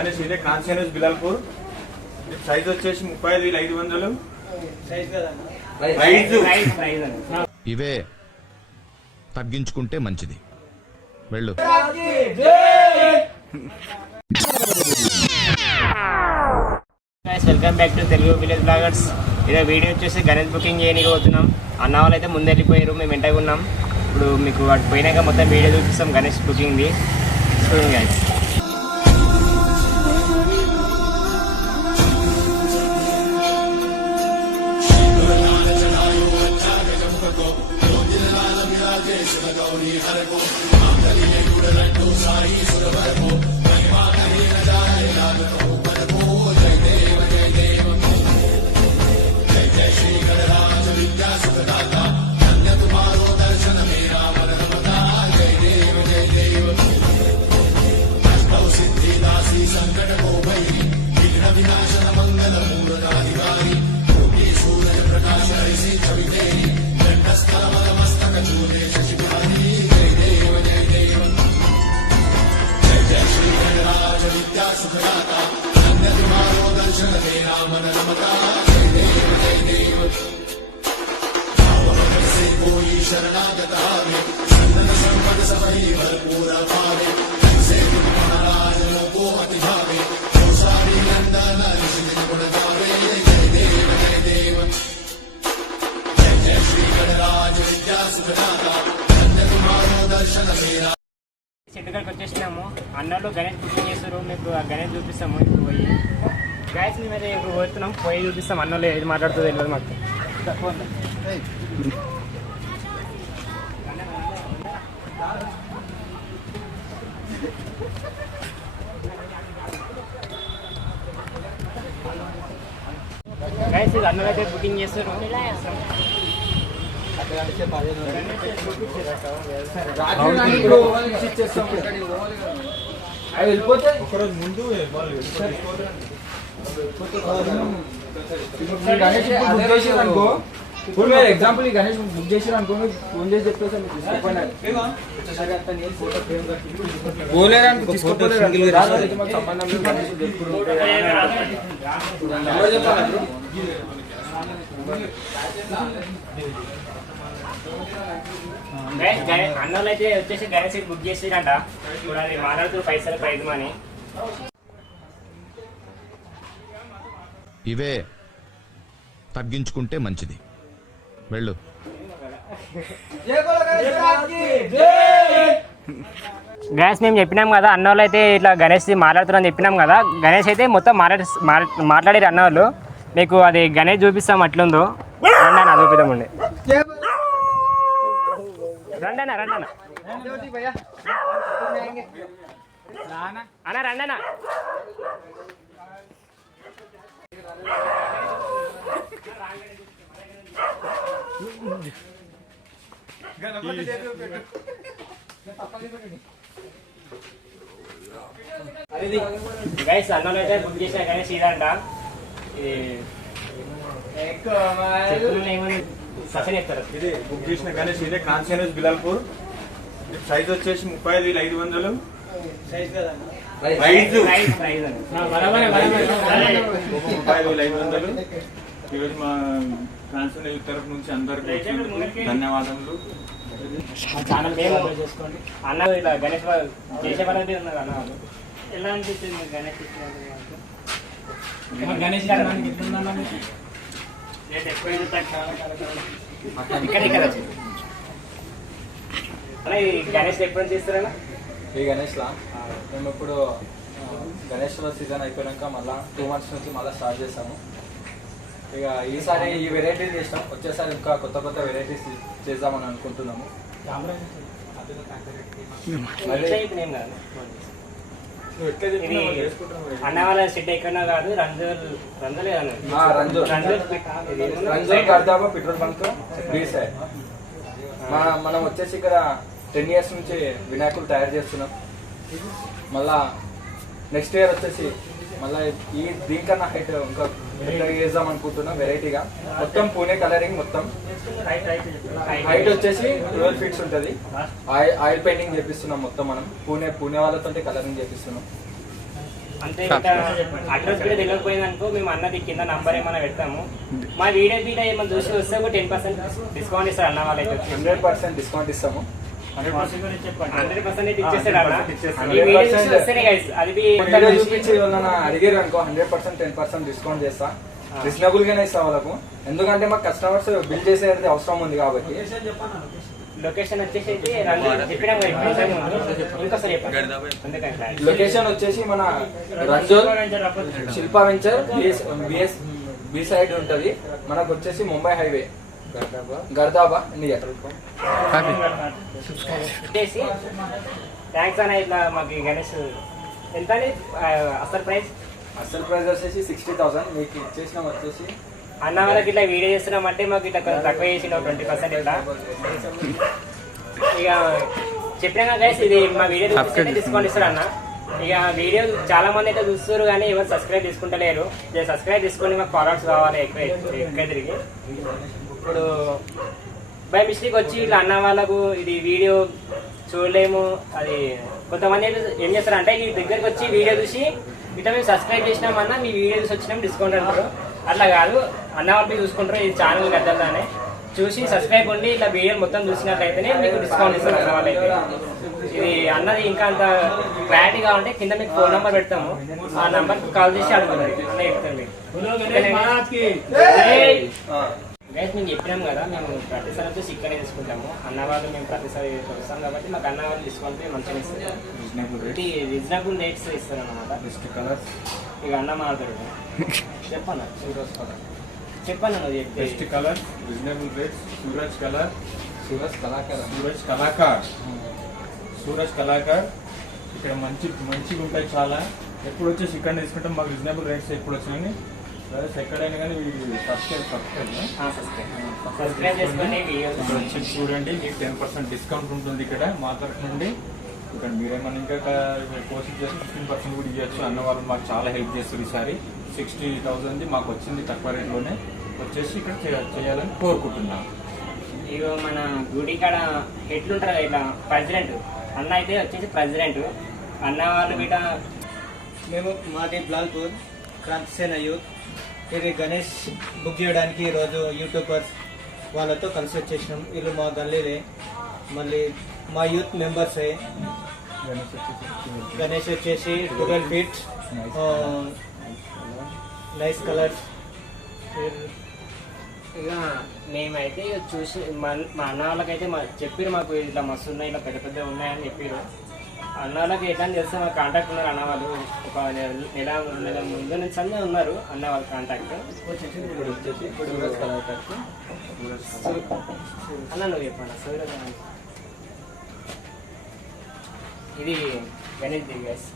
అనేసి ఇదే కాన్సియనస్ బిలాల్పూర్. సైజ్ వచ్చేసి ముప్పై ఐదు వేల ఐదు వందలు. ఇవే తగ్గించుకుంటే మంచిది. వెళ్ళు. Guys welcome back to Telugu village bloggers ఇదే వీడియో వచ్చేసి గణేష్ బుకింగ్ చేయడానికి పోతున్నాం అన్న వాళ్ళు అయితే ముందు వెళ్ళిపోయారు మేము వెంటగా ఉన్నాం. ఇప్పుడు మీకు అటు పోయినాక మొత్తం వీడియో చూపిస్తాం గణేష్ బుకింగ్ది చూడండి Sauni Harbo, Amdali Guru guys చెట్టుకాడికి వచ్చేసినాము. అన్నలు గణేష్ బుకింగ్ చేస్తారు మీకు ఆ గణేష్ చూపిస్తాము. ఇప్పుడు పోయి. గైస్ మీద ఇప్పుడు పోతున్నాం. పోయి చూపిస్తాం. అన్నలు ఏది మాట్లాడుతుందో తెలియదు మాకు. గైస్ ఇది అన్నలు అయితే బుకింగ్ చేస్తారు ఒకరోజు ముందు వాళ్ళు గణేష్ ఇప్పుడు బుక్ చేసారు అనుకో ఇప్పుడు మీరు ఎగ్జాంపుల్ ఈ గణేష్ బుక్ చేసారు అనుకో మీరు ఫోన్ చేసి చెప్పేసి మీకు పోలేరు అనుకో తీసుకోపోలేరు రాదు, ఇది మాకు సంబంధం లేదు, గణేష్ ఎప్పుడు ఉంటాడు. ఎవరు చెప్పాలి బ్రో? గణేష్ గణేష్ అన్నోళ్ళు అయితే వచ్చేసి గణేష్ బుక్ చేసిరంట అది మాట్లాడుతూ పైసలు ప్రైజ్ మనీ ఇవే తగ్గించుకుంటే మంచిది. వెళ్ళు. గణేష్ మేము చెప్పినాం కదా అన్నోళ్ళు అయితే ఇట్లా గణేష్ మాట్లాడుతున్నారని చెప్పినాం కదా. గణేష్ అయితే మొత్తం మాట్లాడి మాట్లాడారు అన్నవాళ్ళు మీకు అది గణేష్ చూపిస్తాం అట్లుందో. చూపిద్దామండి రండి అన్న రండి అన్న అన్న రండి అన్న గైస్ అన్నోళ్ళు అయితే బుక్ చేసిన గణేష్ ఇదంట ఇది బుక్ చేసిన గణేష్ ఇదే కాన్సియనస్ బిలాల్పూర్. సైజ్ వచ్చేసి ముప్పై ఐదు వేల ఐదు వందలు. ప్రైజ్ ముప్పై ఐదు వేల ఐదు వందలు. ఈరోజు మా కాన్సియనస్ తరఫు నుంచి అందరికీ ధన్యవాదములు. చేసుకోండి. అన్న ఇలా గణేష్ వాళ్ళు చేసే వాళ్ళంటే ఉన్నారు అన్న వాళ్ళు. ఎలా అనిపిస్తుంది గణేష్ గణేష్ ఇక్కడ ఇక్కడ వచ్చి. అన్న ఈ గణేష్ ఎప్పుడు ఈ గణేష్ లా మేము ఇప్పుడు ఆ, గణేష్ సీజన్ అయిపోయాక మళ్ళా టూ మంత్స్ నుంచి మళ్ళీ స్టార్ట్ చేస్తాము. ఇక ఈసారి ఈ వెరైటీ చేసినాం వచ్చేసారి ఇంకా కొత్త కొత్త వెరైటీస్ చేద్దామని అనుకుంటున్నాము. ఇది వాళ్ళు చేసుకుంటున్నావు. అన్న వాళ్ళ సిట్ ఎక్కడో కాదు రంజోల్ రంజోలే రంజోల్. రంజోల్ కర్దాబా పెట్రోల్ బంక్ మన మనం వచ్చేసి ఇక్కడ టెన్ ఇయర్స్ నుంచి వినాయకులు తయారు చేస్తున్నాం. మళ్ళా నెక్స్ట్ ఇయర్ వచ్చేసి మళ్ళీ ఈ దీనికన్నా హైట్ ఇంకా చేద్దాం అనుకుంటున్నాం వెరైటీగా మొత్తం పూణే కలరింగ్ మొత్తం. హైట్ వచ్చేసి ట్వెల్వ్ ఫీట్స్ ఉంటుంది. ఆయిల్ ఆయిల్ పెయింటింగ్ చేపిస్తున్నాం మొత్తం మనం. పూణే పూణే వాళ్ళతో కలరింగ్ చేపిస్తున్నాం. ఇంకా అడ్రస్ కూడా తెలియకపోయింది అనుకో మేము అన్నది కింద నంబర్ ఏమైనా పెడతాము. మా వీడియో బీట ఏమైనా చూసి వస్తే ఒక టెన్ పర్సెంట్ డిస్కౌంట్ ఇస్తారు అన్న వచ్చి హండ్రెడ్ పర్సెంట్ డిస్కౌంట్ ఇస్తాము. హండ్రెడ్ పర్సెంట్ ఇచ్చేస్తాడు అన్న 100% ఈ వీడియో చూసి వస్తేనే guys, అది బి- వీడియో చూపించి అడిగారు అనుకో hundred percent ten percent discount చేస్తా. రీజనబుల్ గానే ఇస్తా వాళ్ళకు. ఎందుకంటే మాకు కస్టమర్స్ బిల్ చేసేది అవసరం ఉంది కాబట్టి. లొకేషన్ వచ్చేసి. లొకేషన్? వచ్చేసి మన Ranjol Shilpa venture BS BS B side ఉంటది. మనకు వచ్చేసి ముంబై హైవే. గర్దాబా. థ్యాంక్స్ అన్న ఇట్లా మాకు గణేష్ ఎంత అని అసలు ప్రైస్ అసలు ప్రైస్ వచ్చేసి సిక్స్టీ థౌసండ్ మీకు ఇచ్చేసిన వచ్చేసి. అన్న వాళ్ళకి ఇట్లా వీడియో చేస్తున్నామంటే మాకు ఇట్లా కొంచెం తక్కువ చేసిన ట్వంటీ పర్సెంట్ ఇట్లా. ఇక చెప్పినా గైస్ ఇది మా వీడియో డిస్కౌంట్ ఇస్తారు అన్న ఇక వీడియో చాలా మంది అయితే చూస్తారు కానీ ఎవరు సబ్స్క్రైబ్ తీసుకుంటలేరు. సబ్స్క్రైబ్ తీసుకొని మాకు ఫాలోవర్స్ కావాలి ఎక్కువ ఎక్కువ తిరిగి. ఇప్పుడు బై మిస్టేక్ వచ్చి ఇట్లా అన్న వాళ్ళకు ఇది వీడియో చూడలేము. అది కొంతమంది ఏం చేస్తారు అంటే ఈ దగ్గరికి వచ్చి వీడియో చూసి ఇట్లా మేము సబ్స్క్రైబ్ చేసినామన్నా మీ వీడియో చూసి వచ్చినాం డిస్కౌంట్ అంటారు. అట్లా కాదు అన్న వాళ్ళు చూసుకుంటారు ఇది ఛానల్ గద్దల్లానే చూసి సబ్స్క్రైబ్ ఉండి ఇట్లా వీడియో మొత్తం చూసినట్లయితేనే మీకు డిస్కౌంట్ ఇస్తారు అన్న వాళ్ళైతే. ఇది అన్నది ఇంకా అంత క్లారిటీ కావాలంటే కింద మీకు ఫోన్ నెంబర్ పెడతాము. ఆ నెంబర్ కాల్ చేసి అడుగుతుంది అన్న చెప్తాను గైస్ మేము చెప్పినాం కదా మేము ప్రతిసారి వచ్చేసి ఇక్కడే తీసుకుంటాము. అన్న వాళ్ళు మేము ప్రతిసారి వస్తాం కాబట్టి మాకు అన్న వాళ్ళు డిస్కౌంట్ మంచిగా ఇస్తారు. రీజనబుల్ రేట్ ఇది రీజనబుల్ రేట్స్ ఇస్తారు అన్నమాట బెస్ట్ కలర్స్ ఇక అన్న మాట్లాడు. చెప్పన్న చెప్పన్న నువ్వు చెప్తే best colour reasonable rates Suraj colour Suraj కళాకారం Suraj Kalakar. Suraj Kalakar ఇక్కడ మంచి మంచిగా ఉంటాయి చాలా. ఎప్పుడు వచ్చేసి ఇక్కడ తీసుకుంటాం మాకు రీజనబుల్ రేట్స్ ఎప్పుడు వచ్చినాయి ఎక్కడైనా కానీ సబ్స్క్రైబ్ సబ్స్క్రైబ్ ఇక్కడ వచ్చి చూడండి. మీకు టెన్ పర్సెంట్ డిస్కౌంట్ ఉంటుంది ఇక్కడ మా తరఫు నుండి. ఇక్కడ మీరేమన్నా ఇంకా కోర్సు చేసి ఫిఫ్టీన్ పర్సెంట్ కూడా ఇవ్వచ్చు అన్న వాళ్ళు మాకు చాలా హెల్ప్ చేస్తారు ఈసారి. సిక్స్టీ థౌసండ్ మాకు వచ్చింది తక్కువ రేట్లోనే. వచ్చేసి ఇక్కడ చేయాలని కోరుకుంటున్నాం. ఇగో మన గుడి కాడ ఎట్లుంటారు ఇట్లా ప్రెసిడెంట్. అన్న అయితే వచ్చేసి ప్రెసిడెంట్. అన్న వాళ్ళు బిడ్డ మేము మాది బ్లాల్పూర్ క్రాంతిసేన యూత్ ఇది గణేష్ బుక్ చేయడానికి ఈరోజు యూట్యూబర్స్ వాళ్ళతో కన్సల్ట్ చేసినాం వీళ్ళు మా గల్లీలే మళ్ళీ మా యూత్ మెంబర్సే. గణేష్ వచ్చేసి Ganesh twelve feet nice colours. ఇక మేమైతే చూసి మా అన్న వాళ్ళకైతే మా చెప్పారు మాకు ఇట్లా మస్తు ఉన్నాయి ఇలా పెద్ద పెద్ద ఉన్నాయని చెప్పారు అన్న వాళ్ళకి ఎట్లా అని తెలిస్తే మాకు కాంటాక్ట్ ఉన్నారు అన్న వాళ్ళు ఒక నెల నెల నెల ముందు నుంచి అన్నీ ఉన్నారు అన్న వాళ్ళ కాంటాక్ట్ అన్న నువ్వు చెప్పాను? సూర్య ఇది గణేష్ దివ్యాస్